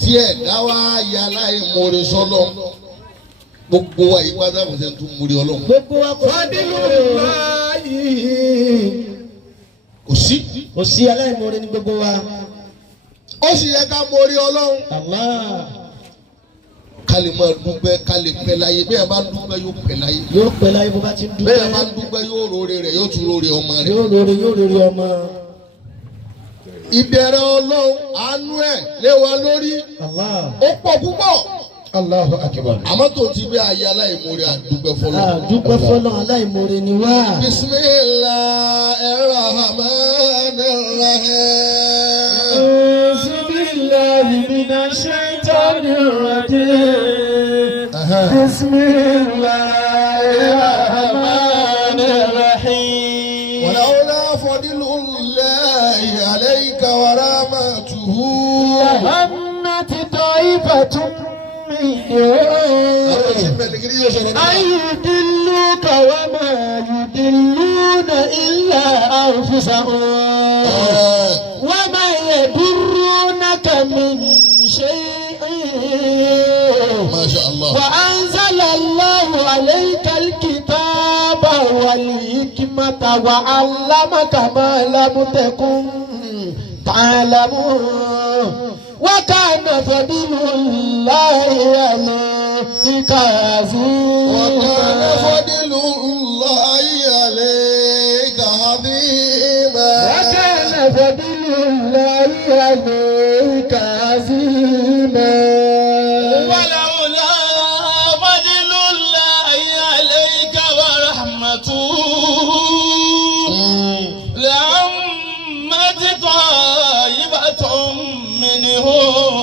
tí ẹ̀dá wa ya aláìmoore sọ́lọ́ gbogbo wa yìí pátá kò sẹ́ni tó mórí Ọlọ́run. gbogbo wa kò sí aláìmoore ní gbogbo wa. ó sì yẹ ká mórí Ọlọ́run. Allah. ká lè máa dúpẹ́ ká lè pẹ́ láyé bẹ́ẹ̀ bá dúpẹ́ yóò pẹ́ láyé. yóò pẹ́ láyé bó bá ti dúpẹ́. bẹ́ẹ̀ bá dúpẹ́ yóò rore rẹ̀ yóò tún rore ọmọ rẹ̀. yóò rore ọmọ. ìbẹ̀rẹ̀ Ọlọ́run àánú ẹ̀ lé wa lórí. Allah. ó pọ̀ púpọ̀. Allahu akbar. àmọ́ tó ti bí ayé aláìmoore àdúpẹ́ fọlọ́. àdúpẹ́ fọlọ́ aláìmoore ni wá. Bismillahirrahmanirrahim. A'udhu billahi minash shaitanir rajim. Bismillahirrahmanirrahim. ولولا فضل الله عليك ورحمته لهمت طائفة أن يدلوك وما يدلون إلا أنفسهم وما يضرونك من شيء ما شاء الله. وأنزل الله عليك الكتاب والحكمة وعلمك ما لم تكن تعلم وكان فضل الله عليك عظيما. وكان فضل الله عليك عظيما. وكان فضل الله عليك عظيما. ولولا فضل الله عليك ورحمته لعمت طائفة منهم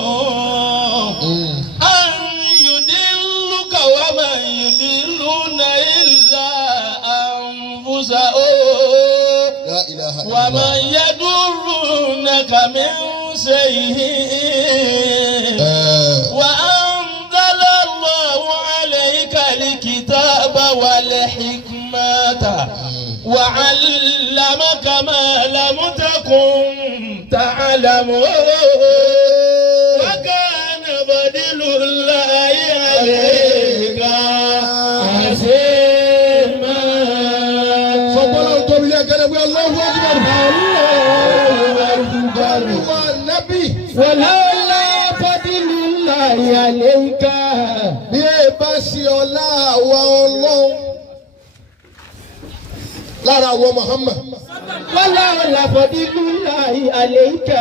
أن يدلك وما يدلون إلا أنفسهم لا إله إلا وما الله. يضرونك من شيء وأنزل الله عليك الكتاب والحكمة وعلمك ما لم تكن تعلم وكان فضل الله عليك عظيما. فقالوا قوم يا كلام الله أكبر. النبي ولولا فضل الله عليك. bí ẹ bá ṣe ọlá àwa Ọlọ́run lára àwọn Muhammad. ولولا فضل الله عليك. bí ẹ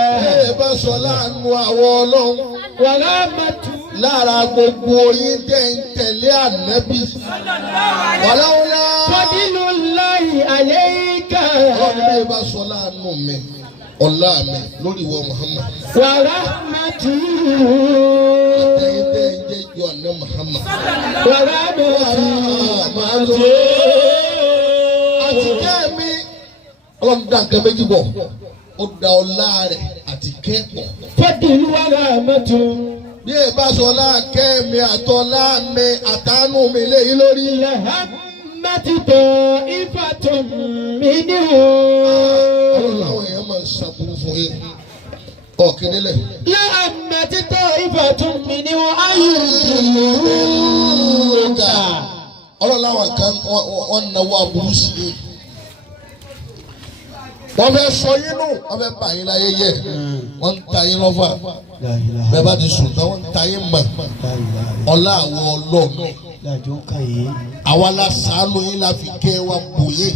bá ṣe ọlá àánú àwọn Ọlọ́run ورحمته. lára gbogbo yín tẹ́ ń tẹ̀lé ànábì. wàláwùlá. فضل الله عليك. ọlọ́run bí ẹ bá ṣe ọlá àánú mi ọlá mi lórí ìwọ Muhammad. ورحمته. àtẹ̀yìn tẹ́ ń jẹ́ ìjọ àná Muhammad. ورحمته. àti kẹ́mi ọlọ́run dá nǹkan méjì bọ̀ ó da ọlá rẹ̀ àti kẹ́pọ̀. فضل ورحمته. bí ẹ bá ṣe ọlá kẹ́mi àtọ́lá mi àtàánú mi léyìí lórí. لهمت طائفة ọlọ́run منهم. làwọn èèyàn máa ń ṣàbùrù fún yín ọ̀kìnnílẹ̀. لهمت طائفة منهم أن يضلوك. ọlọ́run làwọn kan wọ́n náwó aburú sí i. wọ́n fẹ́ sọ yín nù wọ́n fẹ́ bà yín láyé yẹ wọ́n ń ta yín lọ́fà bẹ́ẹ̀ bá ti sùn tán wọ́n ń ta yín mọ̀ ọlá àwọn ọlọ́run àwa la ṣàánú yín la fi kẹ́ wa bò yín.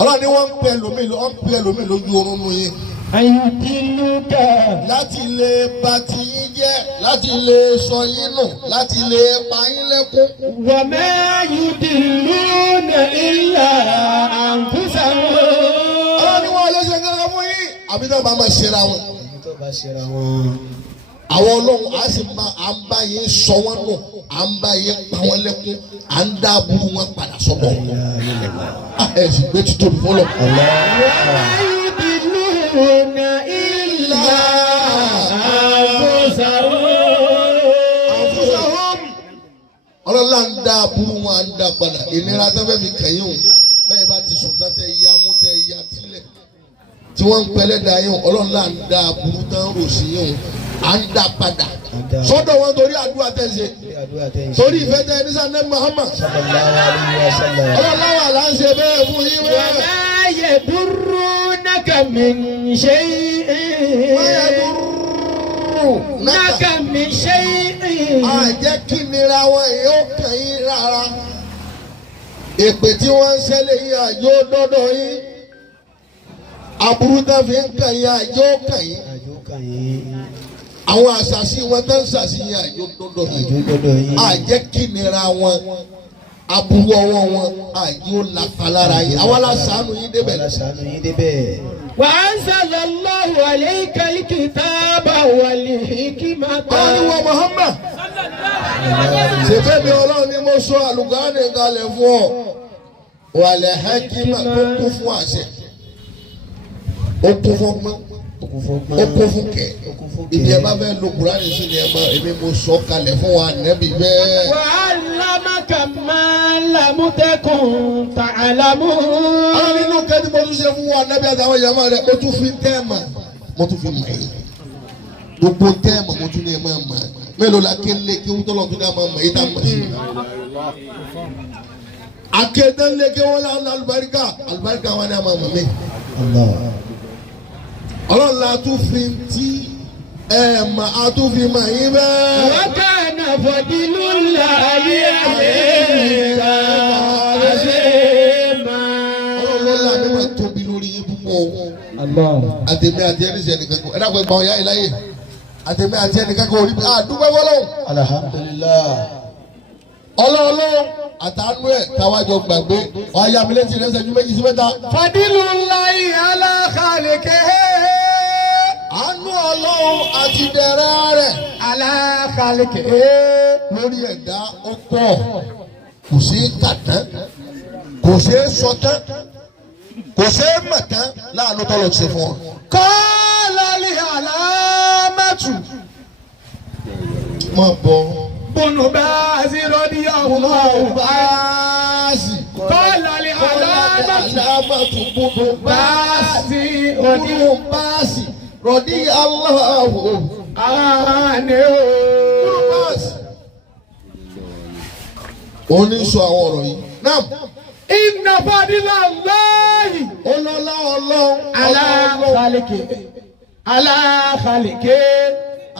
ọlọ́run ni wọ́n ń pẹ́ lómi lójú oorun nù yín. أيدلوك. láti lè bà ti yín jẹ́ láti lè sọ yín nù láti lè pa yín lẹ́kún. وما يدلون إلا أنفسهم. ọlọ́run ni wọ́n lè ṣe kankan fún yín àbí náà bá máa ṣera wọn. àwọn ọlọ́run á sì máa à ń bá yín sọ wọ́n nù à ń bá yín pa wọ́n lẹ́kún à ń dá aburú wọn padà sọ́dọ̀ wọn. ẹ sì gbé títóbi fọlọ́. وما يدلون إلا أنفسهم. ọlọ́lá ń dá aburú wọn à ń dá padà ìnira tó fẹ́ fi kàn yín o bẹ́ẹ̀ bá ti sùn tán tẹ ya mú tẹ ya sílẹ̀ tí wọ́n ń pẹ́lẹ́ da yín o ọlọ́lá ń dá aburú tán rò sí yín o à ń dá padà sọ́dọ̀ wọn torí àdúrà tẹ̀sí torí ìfẹ́ tẹ ní sànẹ́ Muhammad ọlọ́láwà là ń ṣe bẹ́ẹ̀ fún yín wẹ́ẹ́. وما يضرونك من شيء لك من شيء. àjẹ́ kí nira wọn yóò kàn yín rárá èpè tí wọ́n ń ṣẹlẹ̀ yín àjò dọ́dọ̀ yín aburú tá fi ń kàn yín àjò kàn yín àwọn àṣàṣì wọn tó ń ṣàṣìyàn àjò dọ́dọ̀ yín àjẹ́ kí nira wọn aburú ọwọ́ wọn àjò làkàlára yín àwọn aláṣàánú yín débẹ̀. وأنزل الله عليك الكتاب والحكمة. ọlọ́run Muhammad ṣèfẹ́ mi ọlọ́run ni mo sọ àlùkùránì kalẹ̀ fún ọ wàlẹ̀ hẹ́kímà tó kún fún àṣẹ ó kún fún ọgbọ́n ó kún fún kẹ́ ibi ẹ bá fẹ́ lo kùránì sí ni ẹ mọ èmi mo sọ kalẹ̀ fún wa nẹ́bí bẹ́ẹ̀. وعلمك ما لم تكن تعلم. àwọn nínú kẹ́tí mo tún ṣe fún wa nẹ́bí àtàwọn ìyàmọ́ rẹ̀ mo tún fi tẹ́ẹ̀mà mo tún fi mọ̀ yìí gbogbo tẹ́ẹ̀mà mo tún ní ẹ máa mọ̀ mélòó la kéle kí wọ́n tọ́lọ̀ tún ní a máa mọ̀ yìí tá a mọ̀ sí. akéde ké wọn la alubarika wọn ni a máa mọ̀ mí. ọlọ́run la tún fi ti mà á tún fi mọ̀ yín bẹ́ẹ̀. وكان فضل الله عليك عظيما. ọlọ́run la mi máa tóbi lórí yín púpọ̀ àtẹ̀mí àti ẹni sẹ́ni kankan ẹ̀dá pẹ̀ gbọ́n ya ẹ̀ láyé àtẹ̀mí àti ẹni kankan orí àdúgbò wọlọ́. alhamdulillah. ọlọ́run àtàánú ẹ̀ káwájọ gbàgbé ọ̀ya mi létí rẹ̀ ṣẹ́jú méjì sí mẹ́ta. فضل الله على خالقه. àánú ọlọ́run àti dẹ̀rẹ́ rẹ̀ على خالقه. lórí ẹ̀dá ó pọ̀ kò sí kà tán kò sí sọ tán kò sí mọ̀ tán láàánú tọ́lọ̀ ṣe fún ọ. قال العلامة mọ̀ bọ̀ بن باز رضي الله عنه. báàsì. قال العلامة alámàtú bùnú báàsì باز bùnú báàsì rọ̀dí aláwọ̀ عنه. bùnú báàsì. ó ní sọ àwọn ọ̀rọ̀ yìí. náà إن فضل الله ọlọ́lá ọlọ́run على خالقه. على خالقه.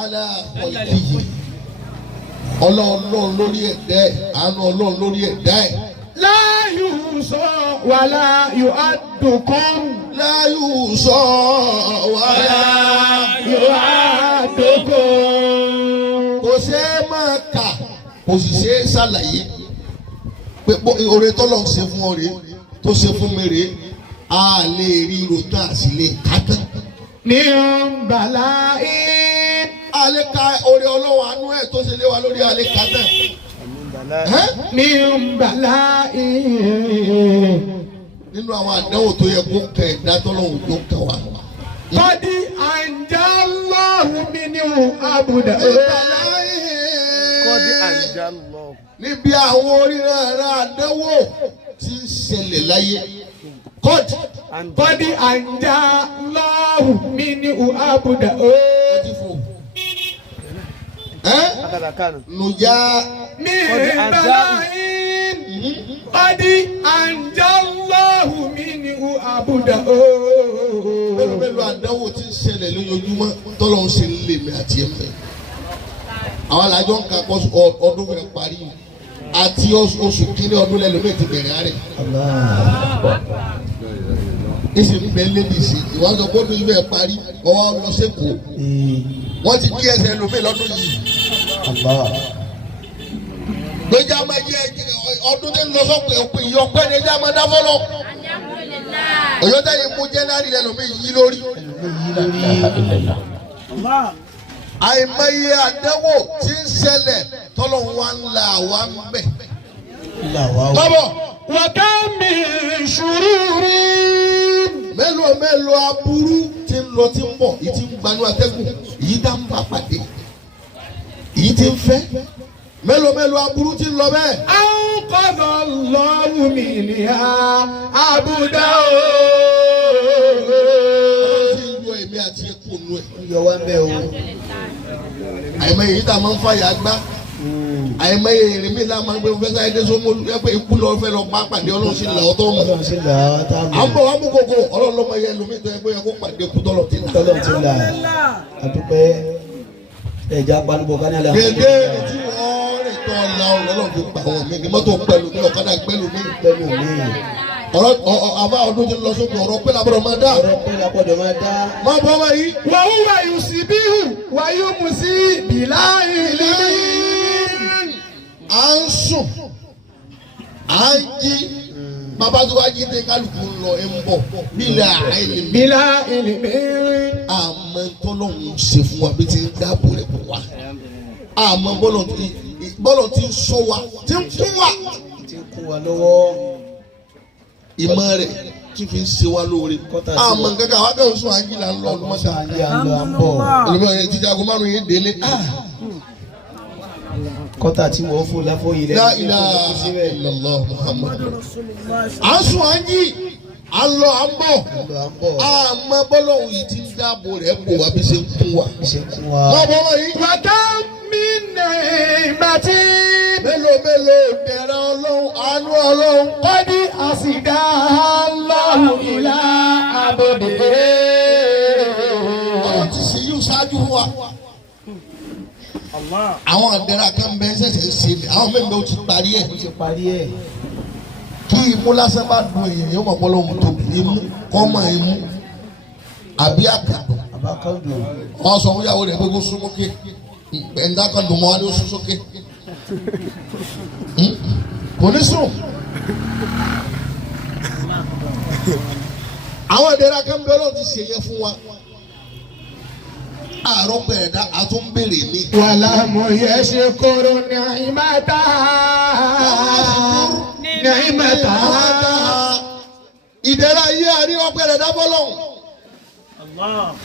aláàkọ̀lìkì ọlọ́run lórí ẹ̀dá ẹ̀ àánú ọlọ́run lórí ẹ̀dá ẹ̀. لا يوصى ولا يؤدكم. láyù sọ wàhálà يؤدكم. kò ṣe é máa kà kò sì ṣe é ṣàlàyé pé oore tọ́lọ̀ ń ṣe fún ọ rèé tó ṣe fún mi rèé a lè rí rotá sí lè ká tán. من بلاء. a lè ka oore ọlọ́wọ́ àánú ẹ̀ tó ṣe lé wa lórí a lè ká tán. من بلاء. nínú àwọn àdánwò tó yẹ kó kẹ ẹ̀dá tọ́lọ́hùn tó kẹ wá. قد أنجى الله منه عبده. kọ́dí àǹjà lọ. níbi àwọn oríran àdánwò tí ń ṣẹlẹ̀ láyé. kọ́ọ̀dì قد أنجى الله منه عبده. ti fò. akadakanu. nùjá من قد أنجى. بلاء. قد أنجى الله منه عبده. mélòó àdánwò tí ń ṣẹlẹ̀ lójoojúmọ́ tọ́lọ́ ń ṣe ń lè mi àti ẹ̀mẹ́. àwọn alájọ ń ka ọdún fẹ́ parí àti oṣù kínní ọdún lẹ́lòmíì ti bẹ̀rẹ̀ rẹ̀. ìsìn bẹ́ẹ̀ lédi sí ìwádìí ọgbọ́n ibẹ̀ parí ọwọ́ lọ sẹ́kọ̀ọ́ wọ́n ti kí ẹsẹ̀ lómi lọ́dún yìí. lójú àmọ́ ẹ̀jẹ̀ ọdún tí ń lọ sọ́pẹ̀ òpin yìí ọpẹ́ ní ẹjẹ́ àmọ́ dáfọ́lọ́. òyò tẹ́yìn mú jẹ́nárì lẹ́lòmíì yí lórí. àìmọye àdánwò tí ń ṣẹlẹ̀ tọ́lọ̀ wa ń la àwa ń bẹ̀. bábọ̀ وكم من شرور. mélòó aburú tí ń lọ tí ń bọ̀ èyí tí ń gbanú atẹ́gùn èyí tá ń bá pàdé èyí tí ń fẹ́ mélòó aburú tí ń lọ bẹ́ẹ̀. أنقذ الله منها عبده. ọlọ́run sì ń yọ èmi àti ẹkú ònú ẹ̀. yọ wá ń bẹ o. àìmọye yìí tá a máa ń fàyà gbá àìmọye èrè mi náà máa ń gbé fẹsẹ̀ ayé dẹ́sọ́ mọ́lú ẹ pé ikú lọ fẹ́ lọ pa pàdé ọlọ́run sí là ọ́tọ́ mọ́. Ọlọ́run sí là ọ́ tá a mọ̀. à ń bọ̀ wá mú kókó ọlọ́run lọ́mọ yẹ lómi tó yẹ kó pàdé kú tọ́lọ̀ tí là. Ọlọ́run ti là àdúpẹ́ ẹ̀já panubọ̀ ká ní alẹ́ àwọn. Gègé tí wọ́n rìn tọ́ la ọlọ́run fi pa àwọn mi ní mọ́tò pẹ̀lú mi ọ̀kadà pẹ̀lú mi. Pẹ̀lú mi. ọ̀rọ̀ àbá ọdún ti lọ sókè ọ̀rọ̀ pé làbọ̀dọ̀ máa dá. Ọ̀rọ̀ pé lápọ̀dọ̀ máa dá. má bọ́ wá yìí. وهو يصبح ويمسي بلا علم à ń sùn à ń jí bàbá tó wá jí dé kálukú ń lọ ẹ ń bọ̀ bílẹ̀ àìlè mi. بلا علم àmọ́ tọ́lọ́hún ṣe fún wa bí ti ń dáàbò rẹ̀ bọ̀ wá àmọ́ bọ́lọ̀ ti ń sọ wa ti ń kún wa Ti ń kún wa lọ́wọ́. ìmọ̀ rẹ̀ tí fi ń ṣe wa lóore àmọ́ kankan àwọn akẹ́wọ̀n sùn àjí là ń lọ ọdún mọ́ta Ayé à ń lọ à ń bọ̀. ẹlòmíràn yẹn jíjà kó márùn yẹn délé Kọ́tà tí wọ́n fún láfọyín lẹ́nu. la ilaha illallah muhammad à ń sùn àjí à ń lọ à ń bọ̀ À ń bọ̀. àmọ́ bọ́lọ̀hún yìí ti ń dáàbò rẹ̀ bò wá bí ṣe ń kún wa. Ṣé kún wa. má bọ́ wá yìí. وكم من نعمة mélòó dẹ̀ra ọlọ́run àánú ọlọ́run. قد أسداها الله إلى عبده ọlọ́run ti ṣe yóò ṣáájú fún wa. àwọn àdẹ̀rà kan bẹ ṣẹ̀ṣẹ̀ ṣe mi àwọn mẹ́rin bẹ́ẹ̀ ó ti parí ẹ̀. Ó ti parí ẹ̀. kí imú lásán bá dùn èèyàn yóò mọ̀ pé ọlọ́run tóbi imú kọ́mọ imú àbí àkàdùn. Àbá kándò. wọ́n sọ fún ìyàwó rẹ̀ pé kó sún mókè ẹ̀ńdá kan dùn mọ́ wa ní oṣù sókè. kò ní sùn. àwọn àdẹ̀rà kan bẹ ọlọ́run ti ṣe yẹn fún wa. àárọ̀ bẹ̀rẹ̀ dá a tún béèrè mi. ولم يشكر نعمتها ìdẹ̀ra yìí àríwọ̀ bẹ̀rẹ̀ dá bọ́lọ́hùn.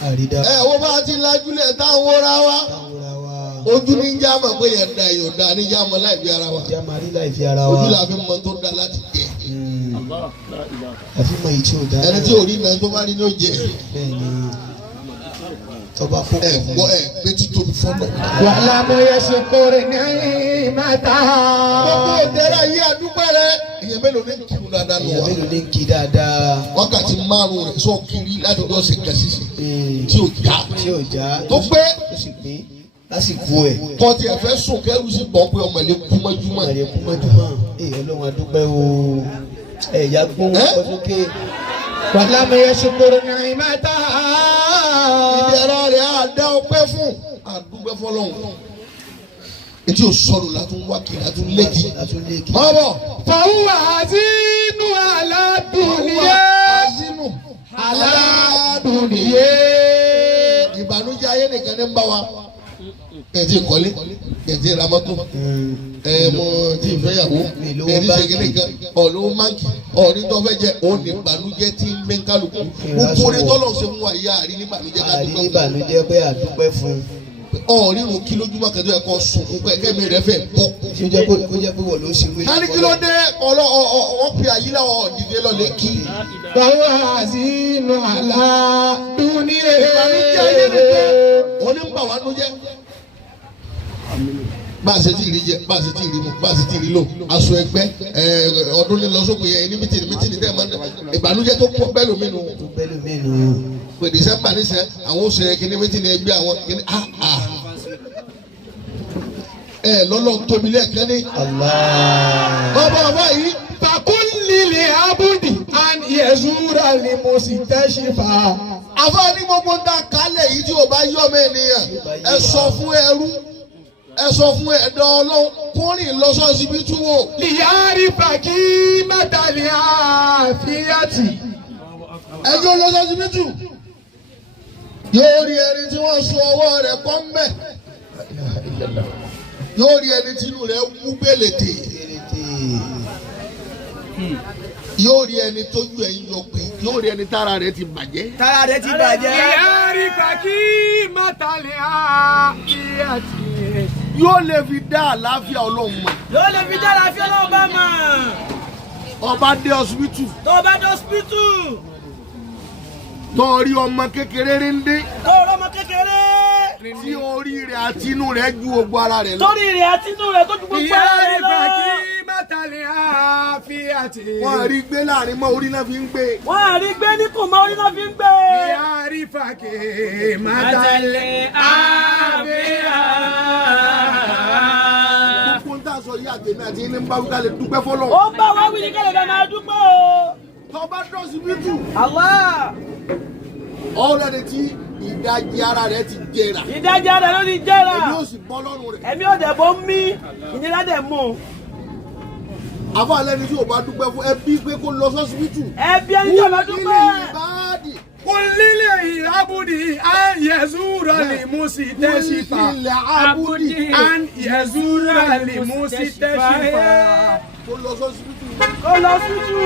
Àrídá. ẹ wo bá a ti lajúlẹ̀ táwọn wọra wa. Táwọra wa. ojú ní já mọ̀ pé yẹn da èèyàn da ní já mọ̀ láì fi ara wa. Ìjà máa rí láì fi ara wa. ojú la fi mọ tó da láti jẹ. Àfi mọ èyí tí ò dá. ẹni tí ò rí náà tó bá rí ní ó jẹ. Bẹ́ẹ̀ni. Tọ́ba kó ẹ gbọ́ ẹ gbé títóbi fọ́nà. ولم يشكر نعمتها gbogbo ìdẹ́rẹ́ yìí àdúgbò rẹ. èèyàn mélòó ní kírun dáadáa lọ èèyàn wa. mélòó ní kí dáadáa. wákàtí márùn rẹ̀ sọ kiri láti ọjọ́ ṣe kẹsì sí. tí ò já. Tí ò já. tó pé Tó sì pé lásìkò ẹ̀. kọ́ọ̀tì ẹ̀fẹ́ sùn kẹ́rù sí bọ̀ pé ọmọ ilé kú mọ́júmọ́. Àrẹ kú mọ́júmọ́. Ọlọ́run adúpẹ́ o. Ẹ̀yà gbóhùn Ẹ́? kọ́ sókè. ولم يشكر نعمتها ìdẹ̀rọ̀ rẹ̀ á dá ọpẹ́ fún àdúgbẹ́ fọlọ́hún. etí ò sọ̀rọ̀ látún wá kiri látún léjì. Àtúndéèkì. má bọ̀. فهو حزين على الدنيا azinu على الدنيا ìbànújẹ́ ayé nìkan ní ń bá wa. kẹ̀tì ìkọ́lé kẹ̀tì ìramọ́tò mo ti ìfẹ́yàwó ẹ̀rí ṣègìlì kan ọ̀lọ́wọ́ máǹkì ọ̀nìtọ́fẹ́ jẹ́ òní ìbànújẹ́ tí ń gbé kálukú. gbogbo orin tọ́lọ̀ ṣe fún wa ìyá àrí ní ìbànújẹ́ ká Àrí dúpẹ́ fún. ìbànújẹ́ pé àdúpẹ́ fún. ọ̀rírun kí lójúmọ́ kẹjọ ẹ̀kọ́ sùn kẹ́mi rẹ̀ fẹ́ bọ́. Ṣé ó jẹ́ pé wọ́n ló ṣe wé. kárí kí ló dé wọ́n pe àyílá ọ̀dìdẹ lọ́lẹ̀ kí. فهو حزين على الدنيا òní ń bà wá nú jẹ́. bá a ṣe tí ì rí jẹ bá a ṣe tí ì rí mu bá a ṣe tí ì rí lò aṣọ ẹgbẹ́ ọdún lílọ sókè yẹn ní mítìnì tẹ́ ẹ̀ máa ń ìbànújẹ́ tó pọ̀ bẹ́ẹ̀ lómi nù. Tó bẹ́ẹ̀ ló mẹ́nu. pé dísẹ́mbà níṣẹ́ àwọn oṣù yẹn kìíní mítìnì ẹgbẹ́ àwọn kìíní lọ́lọ́ tóbi lẹ́ẹ̀kan ní. Allah. bàbá yìí. فقل للعبد أن يزور المستشفى àfáàní gbogbo ta kálẹ̀ yìí tí o bá yọ ọmọ ènìyàn ẹ sọ fún ẹrú ẹ sọ fún ẹ̀dọ́ ọlọ́run kó rìn lọ sọ́sibítù wò. ليعرف قيمة العافية ẹjọ́ lọ sọ́sibítù yóò rí ẹni tí wọ́n so ọwọ́ rẹ̀ kọ́ ń bẹ̀ yóò rí ẹni tí inú rẹ̀ wú gbèlètè yóò rí ẹni tójú ẹ̀ ń yọ pé yóò rí ẹni tára rẹ̀ ti bàjẹ́. Tára rẹ̀ ti bàjẹ́. ليعرف قيمة العافية yóò lè fi dá àlàáfíà ọlọ́run mọ̀. yóò lè fi dára fi ọlọ́run bá mọ̀. ọba dé ọsibítù tó o bá dé ọsibítù. tó rí ọmọ kékeré ń dé tó o rọmọ kékeré. tí orí rẹ̀ àti inú rẹ̀ ju gbogbo ara rẹ̀ lọ. torí rẹ̀ àti inú rẹ̀ tó ju gbogbo ara rẹ̀ lọ. wọ́n rí gbé láàrin mọ́ orí náà fi ń gbé. wọ́n rí gbé ní kò mọ orí náà fi ń gbé. gbogbo ń tà sọ yí àtẹ̀mí àti ilé ń bá wíkà lè dúpẹ́ fọlọ́. ó bá wá wí ní kẹ́lẹ́ bẹ́ẹ̀ máa dúpẹ́ o. tọ́ba dọ́sí bítù. Allah. ọ̀rẹ́dẹ̀ tí ìdajì ara rẹ̀ ti jẹrà. ìdajì ara rẹ̀ ló ti jẹrà. ẹ̀mí ò sì bọ́ lọ́rùn rẹ̀. ẹ̀mí ò dẹ̀ bọ́ mí ìnira dẹ̀ mú. àfọ alẹ́ ni tí o bá dúpẹ́ fún ẹbí pé kó lọ sọ́sibítù. ẹbí ẹni tí o bá dúpẹ́. قل للعبد أن يزور المستشفى أن يزور المستشفى kó lọ sọ́sibítù. kó lọ síjú.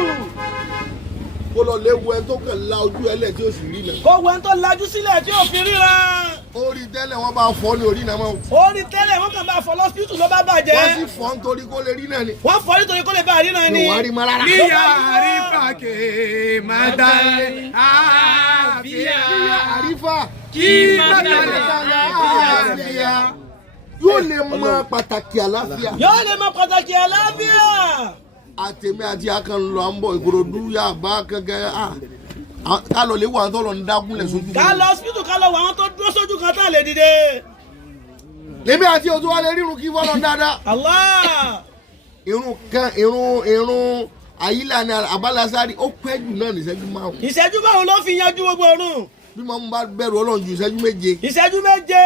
kó lọ léwu ẹni tó kàn la ojú ẹlẹ́ tí ó sì rí náà. kó wọ ẹni tó lajú sílẹ̀ tí ò fi ríran. orí tẹ́lẹ̀ wọ́n bá fọ́ ní orí náà mọ́. orí tẹ́lẹ̀ wọ́n kàn bá fọ́ lọ́sibítù ló bá bàjẹ́. wọ́n sì fọ́ nítorí kó lè rí náà ni. wọ́n fọ́ nítorí kó lè bá ríran ni. wọ́n rí mọ́ rárá. ليعرفك مدى العافية àrífà kí àlàáfíà yóò lè mọ pàtàkì àlàáfíà. yóò lè mọ pàtàkì àlàáfíà. àtẹ̀mí àti akànlọ à ń bọ̀ Ìkòròdú yà bá kankan ká lọ lè wà tó lọ ń dágúnlẹ̀ sójú. ká lọ hospital ká lọ wà wọn tó dúró sójú kan tá lè dìde. lèmi àti òtún wa lè rírun kí fọlọ dáadáa. Allah. irun àyílà ni àbálásárì ó pẹ́ jù náà ní ìṣẹ́jú márùn. ìṣẹ́jú márùn ló fi yanjú gbogbo ọ̀run. bí màmú bá bẹ̀rù Ọlọ́run ju ìṣẹ́jú méje. ìṣẹ́jú méje.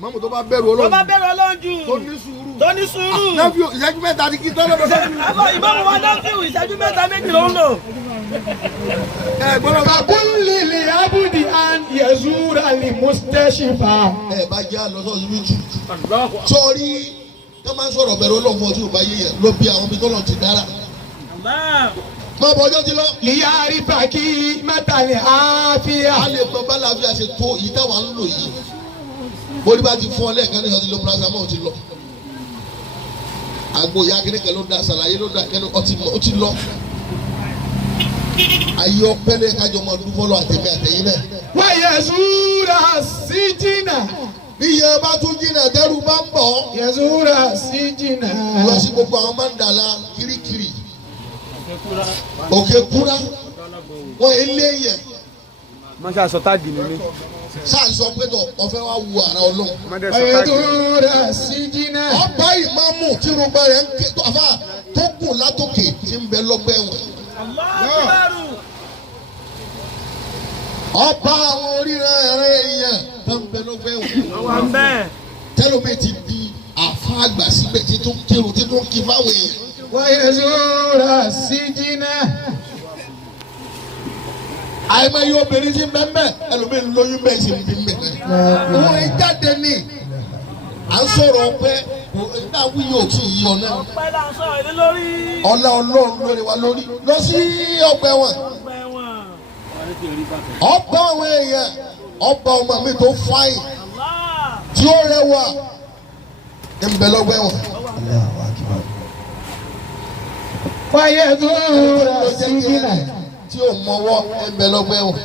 màmú tó bá bẹ̀rù Ọlọ́run. tó bá bẹ̀rù Ọlọ́run jù. tó ní sùúrù. tó ní sùúrù. náfíò ìṣẹ́jú mẹ́ta ti kí tọ́lọ́ bẹ́ẹ̀. àbọ̀ ìbámu wa náfíò ìṣẹ́jú mẹ́ta méjì ló ń lò. فقل للعبد أن يزور المستشفى ẹ bá jẹ́ àlọ́ sọ́ọ́ síbí jù. sọ́ọ́rí tó máa ń sọ̀rọ̀ bẹ̀rù Ọlọ́run fún ọtí ò bá yé yẹn ló bí àwọn ibi tó lọ ti dára. máa bọ̀ ọjọ́ ti lọ. ليعرفك مدى العافية a lè mọ bálàfíà ṣe tó yìí táwa ń lò yìí. bóri bá ti fún ọ lẹ́ẹ̀kan ní ìsọ̀tí ló paracetamol ti lọ. àgbo ìyá akérèké ló da ṣàlàyé ló da kẹ́ni ó ti lọ. ayé ọpẹlẹ kájọ máa dúró fọlọ àtẹmí àtẹyìn náà. ويزور السجن bí iye bá tún jìnnà tẹrù bá ń bọ̀. يزور السجن lọ sí gbogbo àwọn mandala kirikiri òkè kúra wọn ilé yẹn. Masha sọ táàgì ni mí. sáà sọ pé tó ọfẹ wa wu ara Ọlọ́run. ويزور السجن ọba ìmáàmù tí irúgbà rẹ̀ ń ké àfà tó kù látòkè tí ń bẹ lọ́gbà ẹ̀wọ̀n. ọba àwọn oríran ẹ̀rẹ́ èèyàn tó ń bẹ lọ́gbà ẹ̀wọ̀n. tẹ́lómi ti di àfa àgbà síbẹ̀ tí tó kírun tí tó kí fáwọn èèyàn. ويزور السجن àìmọ̀ yóò obìnrin tí ń bẹ́ mbẹ́ ẹlòmíín lóyún bẹ́ẹ̀ sì ń bí mbẹ́ náà. òun ẹ̀ jáde ní à ń sọ̀rọ̀ pé náà wí yóò tí ì yí ọ náà. ọpẹ́ là ń sọ̀rọ̀ ilé lórí. ọlá Ọlọ́run lórí wa lórí lọ sí ọgbà ẹ̀wọ̀n. ọba àwọn èèyàn ọba ọmọ mi tó fáyìn tí ó rẹwà ń bẹ lọ́gbà ẹ̀wọ̀n. ويزور السجن tí ó mọwọ́ ń bẹ lọ́gbà ẹ̀wọ̀n.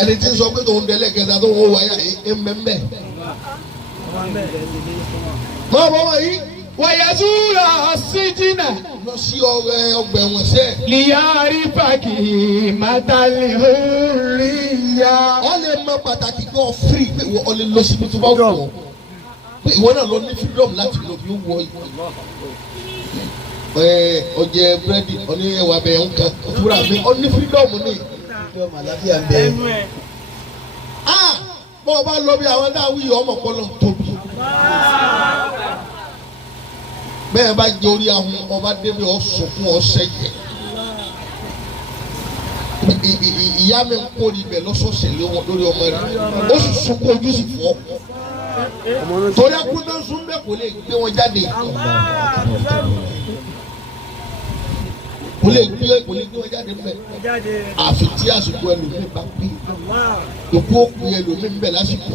ẹni tí ń sọ pé tòun délé kẹta tó ń wọ wáyà yìí ń bẹ ń bẹ. máa bọ́ wọ̀nyí. ويزور السجن lọ sí ọgbà ẹ̀wọ̀n sẹ́. ليعرفك مدى الحرية wọ́n lè mọ pàtàkì kí wọ́n firi pé wọ́n lè lọ síbi tó bá wù ọ́ pé ìwọ náà lọ ní freedom láti lọ bí ó wọ yìí. ọjẹ búrẹ́dì ọní ẹwà bẹ̀rẹ̀ nǹkan fúra mi ọ ní freedom ní. ẹnu ẹ. bọ́ ọ bá lọ bí àwọn náà wíyọ ọmọ ọpọlọ tóbi. bẹ́ẹ̀ bá jẹ orí ahun ọba débi ọ̀sùn fún ọ̀sẹ̀ yẹ. ìyá mi ń kórè ibẹ̀ lọ́sọ̀ọ̀sẹ̀ lórí ọmọ rẹ̀ ó sì sunkún ojú sì fọ́. torí akúndé sún bẹ́ẹ̀ kò lè gbé wọn jáde. kò lè gbé wọn jáde mbẹ. àfi tí àsìkò ẹlòmíì bá pín òkú òkú ẹlòmíì mbẹ lásìkò.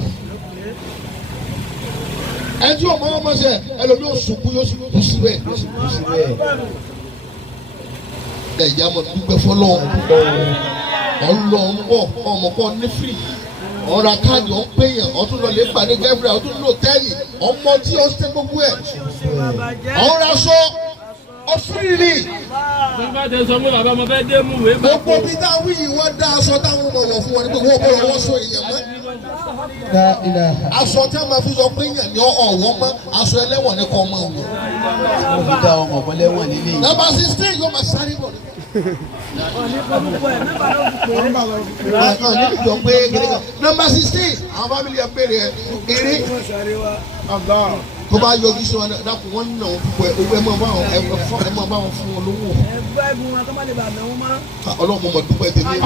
ẹtí ọmọ ọmọ sẹ ẹlòmíì ò sunkún yóò sì kú síbẹ̀. ẹ̀yà mọ̀ dúpẹ́ fọlọ́. ọlọ́ ń bọ̀ ọmọ kan ní free ọ̀rọ̀ káàdì ọ̀n péyàn ọ̀tún lọ lè pàdé gẹ́fúrẹ́ ọ̀tún lò tẹ́lì ọmọ tí ó ṣe gbogbo ẹ̀ ọ̀rọ̀ aṣọ ọ̀fìrì. bàbá tẹ sọ pé bàbá mo fẹ́ dé mú wèé bá gbogbo bí táwọn yìí wọ́n dá aṣọ táwọn ọmọ wọ̀ fún wọn nígbà wọ́n bọ̀rọ̀ wọ́n so èèyàn mọ́. aṣọ tí a máa fi sọ pé èèyàn ní ọ̀wọ́ mọ́ aṣọ ẹlẹ́wọ̀n ní kọ́ máa wọ̀. wọ́n fi dá ọmọ ọ̀pọ̀ lẹ́wọ̀n nílé yìí. nàbà 16 yóò máa sáré bọ̀. Number 16 àwọn fámìlì ẹ bèrè ẹ eré tó bá yọjú sí wọn dákun wọn nà wọn púpọ̀ ẹ owó ẹ máa bá wọn fún wọn lówó. ọlọ́run mọ̀ dúpẹ́ tèmi.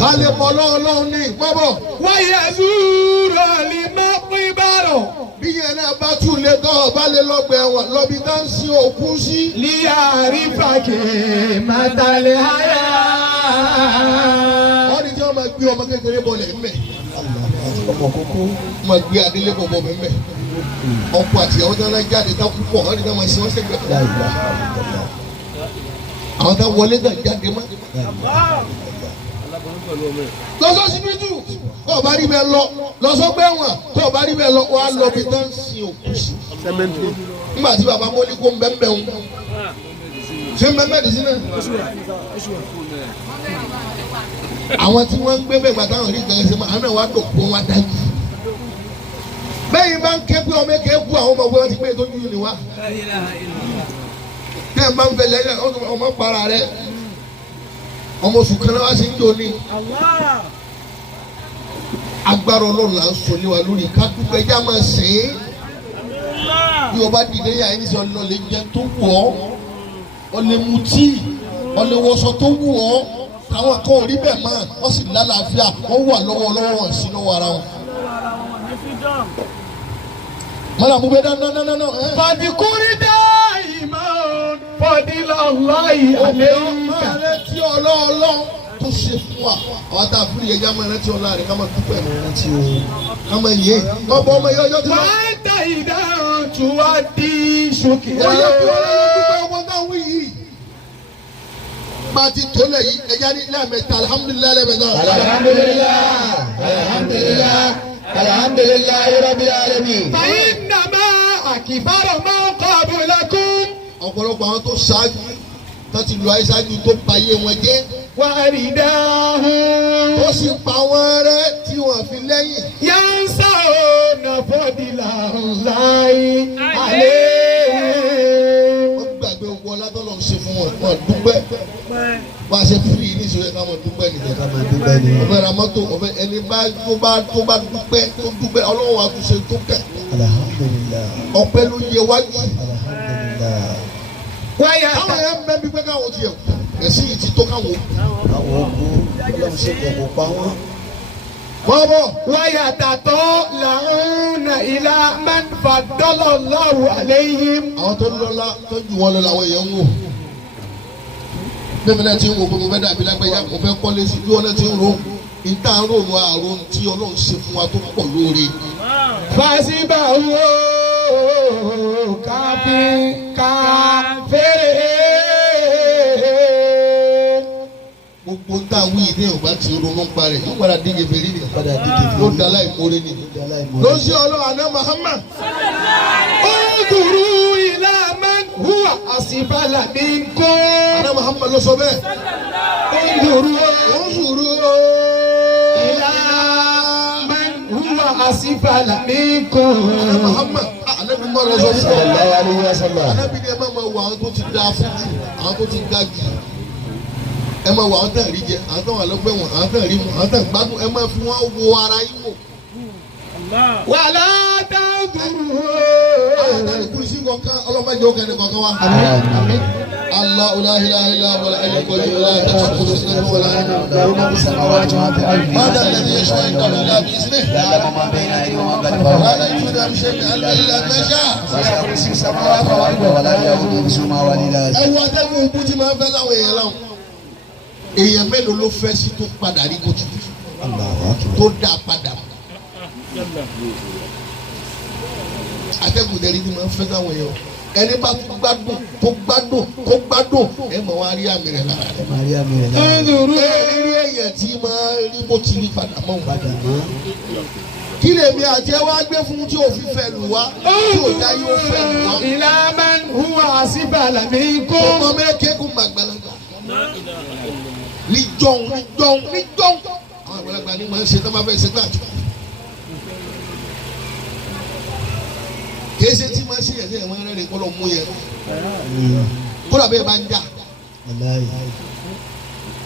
ká lè mọ ọlọ́run ní ìpọ́bọ̀. wáyé zúrò ní mọ́pín bárò. bí yẹn náà bá tún lè tọ́ ọba lè lọ́gbẹ̀ẹ́ wọn lọ́bi tá ń sin òkú sí. líyà àrífàkì màtàlẹ́ àyà. wọ́n ní tí wọ́n máa gbé ọmọ kékeré bọ̀lẹ̀ ńbẹ̀. ọmọ kókó. wọ́n máa gbé adélé bọ̀ bọ̀ ńbẹ̀. ọkọ àti ìyàwó tí wọ́n jáde dákú pọ̀ wọ́n ní ká máa sin wọ́n sẹ́gbẹ̀ẹ́. àwọn tá wọlé náà jáde mọ́. lọ́sọ̀sibítù tó o bá rí bẹ́ẹ̀ lọ lọ́sọ̀gbẹ́wọ̀n tó o bá rí bẹ́ẹ̀ lọ wọ́n á lọ bí tán sin òkú sí. nígbà tí bàbá mọ́lí kó ń bẹ́ẹ̀ bẹ́ẹ̀ ń ṣé ń bẹ́ẹ̀ mẹ́ẹ̀dì sí náà. àwọn tí wọ́n ń gbé bẹ́ẹ̀ gbàtà àwọn oníkan ẹsẹ̀ máa náà wá dòkó wọn dájú. bẹ́ẹ̀ bá ń ké pé ọmọ èké kú àwọn ọmọ wọn ti gbé tó dúró ní wa. tẹ́ ẹ̀ máa ń fẹlẹ́ ọmọ para rẹ̀ ọmọ oṣù kan náà wá sí ń jò ní. agbára ọlọ́run là ń sọ ní wa lórí ká dúpẹ́ já máa sè é. bí o bá dìde yà ẹni sọ lọ lè jẹ tó wù ọ́ ọ lè mutí ọ lè wọṣọ tó wù ọ́ àwọn kan ò rí bẹ́ẹ̀ mọ́ wọ́n sì lálàáfíà wọ́n wà lọ́wọ́ wọn sí lọ́wọ́ ara wọn. mọ́lá mú bẹ́ẹ̀ dáná. fàdíkúrí dá ìmọ̀ fọdílà láì àléyìnká. máa rántí ọlọ́ọ̀lọ́ tó ṣe fún wa àwọn tá a fún yẹn já máa rántí ọlá rẹ̀ ká máa dúpẹ́ mọ́ rántí o ká máa yé ọmọ ọmọ yẹn ọjọ́ tí wọ́n. máa ń ta ìdáhùn tí wàá di ṣókè. ó yẹ kí ọlọ́run dúpẹ́ ọmọ náà wí yìí. máa ti tó lẹ̀ yìí ẹja ní lẹ́ẹ̀mẹ́ta alhamdulilayi lẹ́ẹ̀mẹ́ta. alhamdulilayi rabbil alamin. fàyín nàmá àkìbárò máa ń kọ́ àbúlẹ̀kùn. ọ̀pọ̀lọpọ̀ àwọn tó ṣáájú tó ti lu àìṣáájú tó pa ayé wọn jẹ́. wà á rí dáhùn. ó sì pa wọ́n rẹ́ tí wọ́n fi lẹ́yìn. yansa o na fọdílà láì àlẹ́. wọ́n gbàgbé ogun ọlátọ́lọ́ ń ṣe fún wọn wọ́n dúpẹ́. bá a ṣe firi ní ìṣòro ká máa dúpẹ́ nìyẹn. ọ̀fẹ́ ra mọ́tò ọ̀fẹ́ ẹni tó bá dúpẹ́ tó dúpẹ́ ọlọ́wọ́ wa tún ṣe tó kẹ́. ọpẹ́ ló yẹ wájú. wáyà káwọn yẹn ń bẹ́ bí pé káwọn ti yẹ ẹ̀sìn yìí ti tó káwọn. àwọn ogun ọlọ́run ṣe kò pa wọ́n. bọ́bọ̀ wáyà tàtọ́ làwọn ilà man faddalallahu alayhim. àwọn tó lọ́lá tó jù wọ́n lọ làwọn èèyàn ń wò. bẹ́ẹ̀ náà ti ń wò pé mo fẹ́ dàbí lágbẹ́yà mo fẹ́ kọ́lé sí bí wọ́n náà ti ń ro ìta rònú àrùn tí ọlọ́run ṣe fún wa tó pọ̀ lóore. fàṣíbà wo káfíńkáfẹ́rẹ́. gbogbo ń tà wí ilé ọba ti ronú pa rẹ̀ yóò padà díje fèrè ni yóò da láìkórè ni. ló ń ṣe ọlọ́run àná Muhammad. Uduru ila man huwa asfala minkum. àná Muhammad ló sọ bẹ́ẹ̀. Uduru ila man huwa asfala minkum. àná Muhammad anabi mọ lọ sọ fún ọ. anabi ni ẹ máa ma wọ àwọn tó ti da fún jù àwọn tó ti ga jù. ẹ máa wọ àwọn tẹ̀ rí jẹ àwọn tẹ̀ wà lọ́gbẹ́ wọn àwọn tẹ̀ rí mu àwọn tẹ̀ gbádùn ẹ máa fi wọn wo ara yín wò. wàlá tàdúró. àtàlẹ́ kùrìsì kọ̀ọ̀kan ọlọ́mọdé ó kẹ́ni kọ̀ọ̀kan wa. الله لا اله الا هو الحي القيوم لا تاخذه سنه ولا نوم له ما في السماوات وما في الارض هذا الذي يشفع عنده الا باذنه يعلم ما بين ايديهم وما خلفهم ولا يحيطون بشيء من علمه الا ما شاء وسع كرسيه السماوات والارض ولا يؤوده حفظهما ولا ẹ wo atẹ́gùn òkú tí máa ń fẹ́ láwọn èèyàn láwọn èèyàn mélòó ló fẹ́ sí tó padà rí kó tó dá padà atẹ́gùn tẹ̀lé tí máa ń fẹ́ láwọn èèyàn ẹni bá gbádùn tó gbádùn ẹ mọ̀ wá rí àmì rẹ̀ lára rẹ̀. ẹ̀rí èèyàn tí máa rí bó ti rí padà mọ́ padà mọ́. kí lèmi àti ẹ wá gbé fún tí òfin fẹ́ lù wá tí ò dá yóò fẹ́ lù wá. ìlànà huwa àṣìbàlà mi kó. ọmọ mẹ́kẹ́kùn màgbàlagbà níjọ́ àwọn àgbàlagbà ni màá ṣe tó máa fẹ́ ṣe tó àtúntò. kìí ṣe tí màá ṣe yẹn sẹ́yìn wọn rẹ̀ kọ́ lọ mú yẹn kúrò bẹ́ẹ̀ bá ń jà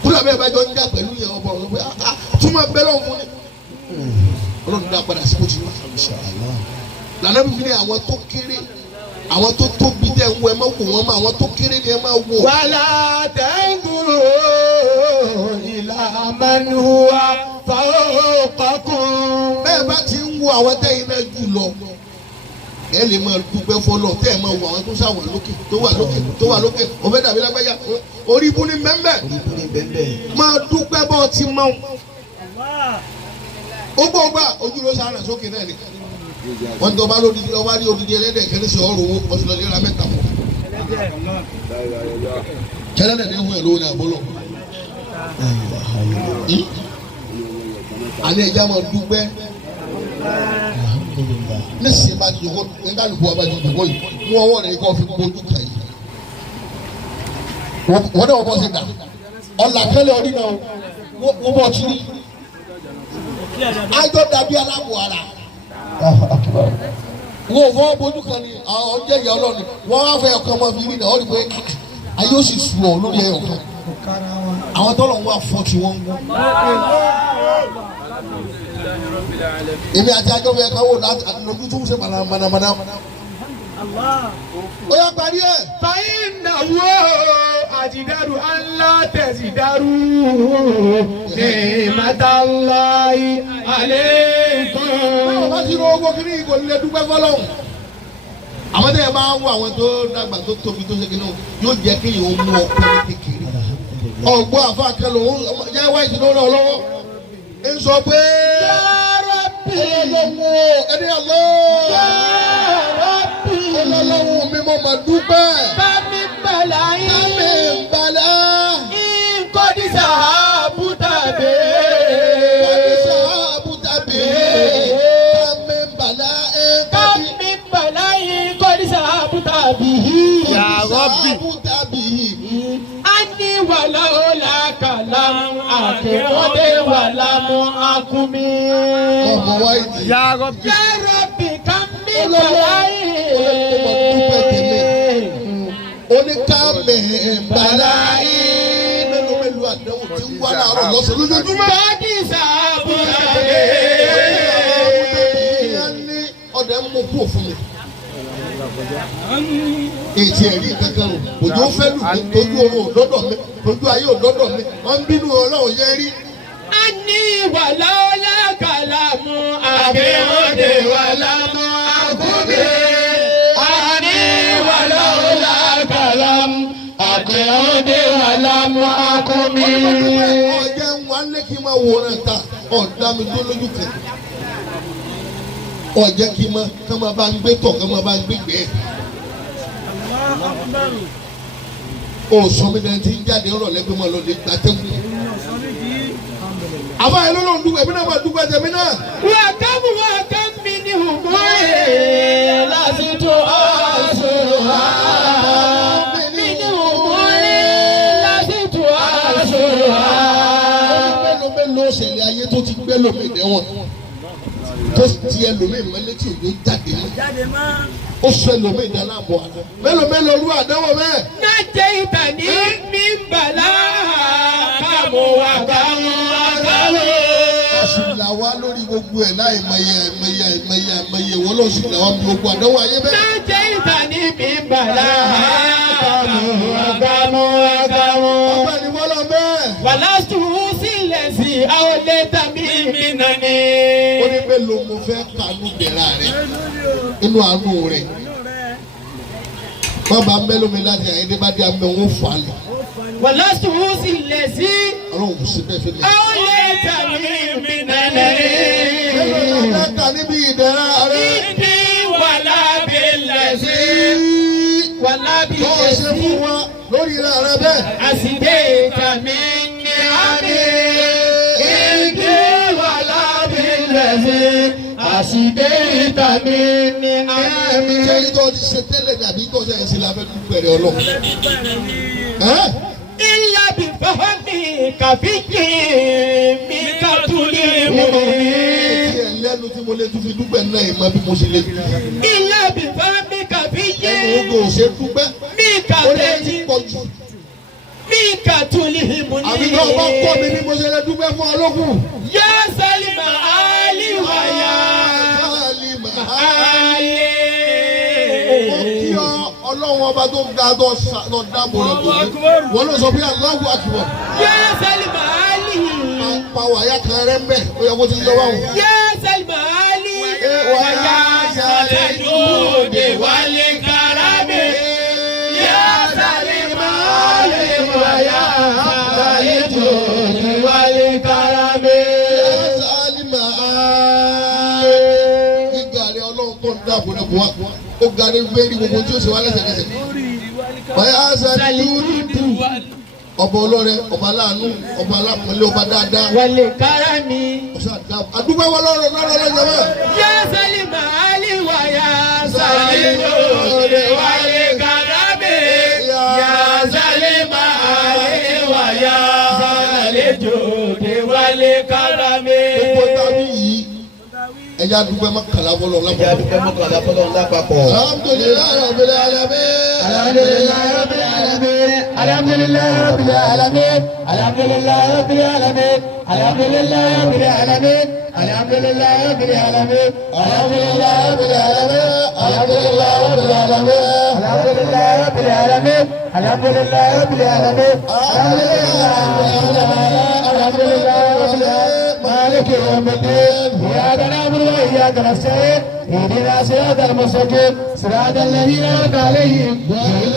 kúrò bẹ́ẹ̀ bá jọ ń jà pẹ̀lú yẹn ọ̀bọ̀ ọ̀rọ̀ pé túmọ̀ bẹ́ẹ̀ lọ́wọ́ fún mi ọlọ́run dá padà sí bójú wa lànà bíbí ni àwọn tó kéré àwọn tó tóbi dẹ̀ ń wọ ẹ má wò wọ́n mọ́ àwọn tó kéré ni ẹ má wò. wàlá tẹ́ngùrù ìlànà huwa fawqakum. bẹ́ẹ̀ bá ti ń wo àwọn tẹ́yìn náà jù lọ ẹ lè máa dúpẹ́ fọlọ́ tẹ́ ẹ máa wo àwọn tó sáwà lókè tó wà lókè ó fẹ́ dàbí lágbájá orí ibú ní bẹ́ẹ̀ máa dúpẹ́ bọ́ ti mọ́ ó gbọ́ gbà ojú ló sára sókè náà ni wọ́n tó bá rí odidi ẹlẹ́dẹ̀ kẹ́lẹ́ sí ọrùn owó ọtí lọ lera mẹ́ta mọ́ kẹ́lẹ́dẹ̀ ní ìwé lówó ní àbólọ̀ àní ẹja máa dúpẹ́ ne se ba di ko ne ka lubu aba di ko yi mu ọwọ́ rẹ̀ kó fi gbójú kẹ yìí wọ́n dẹ̀ wọ́n bọ́ sí da ọ̀là kẹlẹ̀ ọdún náà wọ́n bọ̀ tí ajọ́ dàbí alábò ara wọ́n fọ́ bójú kan ní ọjọ́ ìyá ọlọ́run wọ́n wá fẹ́ ọkàn ọmọ fi rí náà ó rí pé ayé ó sì sù ọ́ lórí ẹ̀yọ̀ kan àwọn tọ́lọ̀ ń wá fọ́ tí wọ́n ń gbọ́. èmi àti ajọ́ bẹ́ẹ̀ káwọ́ lójú tó ń ṣe mànàmáná. ó yá parí ẹ̀. fàyín náà wó àjìdárù ńlá tẹ̀sídárù ní mátàláì àlékún. báwo bá ti rọ owó kiri kò lè dúpẹ́ fọlọ́hún. àwọn tẹ̀yẹ bá ń wọ àwọn tó dàgbà tó tóbi tó ṣe kí náà yóò jẹ́ kí yòó mú ọpẹ́ ní kékeré. ọ̀gbọ́n àfa akẹ́lò jẹ́ wáìsì ló rọ̀ lọ́wọ́. ń sọ pé ọlọ́wọ́ ẹni àlọ́ ọlọ́wọ́ mi mo mà dúpẹ́. bámi bàlá yín. bámi bàlá. ìkọ́dísà àbútàbé. kọ́dísà àbútàbé. bámi bàlá. bámi bàlá yín kọ́dísà àbútàbí. Ya Rabbi. Ani wàlá ọ̀la kàlámù àkèrọ̀dé wàlá mú akúmi. ọmọ wa yìí. Ya Rabbi. Ya Rabbi kàmí bàlá yìí. oníkàmì bàlá yìí. mélòó àdéhùn tí ń wá láàárọ̀ lọ́sọ̀ lójoojúmọ́. kọ́dísà àbútàbí. ọ̀dẹ̀ ń mú kú òfin mi. ètí ẹ̀rí kankan o òjò fẹ́ lù mí tójú oorun òdọ́dọ̀ mi tójú ayé òdọ́dọ̀ mi wọ́n ń bínú ọlọ́run yẹn rí. a ní wàlá ọlá kàlámù àbẹ̀wọ̀dé wàlá mọ́ àkúbẹ̀. a ní wàlá ọlá kàlámù àbẹ̀wọ̀dé wàlá mọ́ àkúbẹ̀. ọjọ́ ń wá lé kí n máa wòran ta ọ̀dà mi tó lójú kan. ọjọ́ kí n máa kí n máa bá ń gbé tọ̀ kí n máa bá ń gbé gbé. o sọ mi dẹ́n tí ń jáde ọ̀rọ̀ lẹ́gbẹ̀ẹ́ mọ́ lọ́dẹ gbàtẹ́kù. àbá yẹn lọ́nà dúpẹ́ èmi náà máa dúpẹ́ tẹ̀mí náà. wà á kẹ́mu wà á kẹ́ mi ní hùmọ́ ẹ̀ lásìtò àṣùrù ha. mi ní hùmọ́ ẹ̀ lásìtò àṣùrù ha. mélòó ṣẹlẹ̀ ayé tó ti gbẹ́ lómi ìdẹ́wọ̀n tó ti ẹlòmíì mọ́lẹ́ tí òjò jáde mọ́. ó sọ ẹlòmíì dáná bọ̀ àná. mélòó rú àdáwọ̀ bẹ́ẹ̀. má jẹ́ ìbàní mi ń bàlá kàmú àgbáwọ̀ àgbáwọ̀. àṣìlá wa lórí gbogbo ẹ̀ láì mẹyẹ wọ́n lọ sí làwọn bí gbogbo àdáwọ̀ ayé bẹ́ẹ̀. má jẹ́ ìbàní mi ń bàlá kàmú àgbáwọ̀ àgbáwọ̀. ọgbẹ́ ni wọ́n lọ bẹ́ẹ̀. wàlásù sílẹ̀ sí àwọn lẹ́tà mi nàní. ó ní mélòó mo fẹ́ kánú bẹ̀rẹ̀ rẹ̀ inú àánú rẹ̀ bàbá mélòó mi láti àyẹ̀dẹ́ bá dé amẹ́ wọn fà á lẹ̀. wàlásù sílẹ̀ sí ọlọ́run kò sí bẹ́ẹ̀ fẹ́ mi. àwọn lẹ́tà mi nàní. mélòó la fẹ́ kà níbi ìdẹ̀ra rẹ̀. ìdí wàlá bẹ̀lẹ̀ sí. tó ṣe fún wa lórí rẹ̀ rẹ bẹ́ẹ̀. أسديت مني عبيد ولا بالذي أسديت مني عبيد. ṣé ìtọ́ ti ṣe tẹ́lẹ̀ ní àbí ìtọ́ ṣe ẹ̀sìn lábẹ́ dúpẹ́ rẹ̀ ọlọ́run. إلا بفهمك فيك منك تليم. lẹ́nu tí mo lè tún fi dúpẹ́ náà ìmọ̀ bí mo ṣe lè dúpẹ́. إلا بفهمك فيك ẹnu ogun ò ṣe dúpẹ́. منك ó lè ti pọ̀ jù. منك تليم. àbí tó o bá kọ́ mi bí mo ṣe lè dúpẹ́ fún ọlọ́kùn. يا سلم علي ويا علي. kí ọ ọlọ́run ọba tó ga tó dáàbò rẹ̀ bò mí wọ́n ló sọ pé Allahu Akbar. يا سلم علي. pa wàyà kan rẹ̀ ń bẹ̀ ó yẹ kó ti lọ wáhùn. يا سلم علي ويا سلجود والكرم. يا سلم علي ويا سلجود والكرم. gíga rẹ̀ ọlọ́run tó ń dáàbò rẹ̀ bò wá ó ga ní gbérí gbogbo tí ó ṣe wá lẹ́sẹ̀kẹsẹ̀. wàyà sálídù ọba ọlọ́rẹ ọba aláàánú ọba alápọ̀nlé ọba dáadáa. والكرم. àdúgbò wọn lọ́rọ̀ lọ́jọ́ bẹ́ẹ̀. يا سلم علي ويا سلجود والكرم. يا سلم علي ويا سلجود والكرم. gbogbo tàbí yìí ẹ̀yà àdúgbò mọ́kànlá bọ́lọ̀ lápapọ̀. ẹ̀jẹ̀ àdúgbò mọ́kànlá fọlọ́run lápapọ̀. alhamdulillahi rabbil alamin. alhamdulillahi rabbil alamin. alhamdulillahi rabbil alamin. alhamdulillahi rabbil alamin. alhamdulillahi rabbil alamin. alhamdulillahi rabbil alamin. alhamdulillahi rabbil alamin. alhamdulillahi rabbil alamin. alhamdulillahi rabbil alamin. alhamdulillahi rabbil alamin. alhamdulillahi rabbil alamin. مالك يوم الدين. إياك نعبد وإياك نستعين. اهدنا صراط المستقيم صراط الذين أنعمت عليهم غير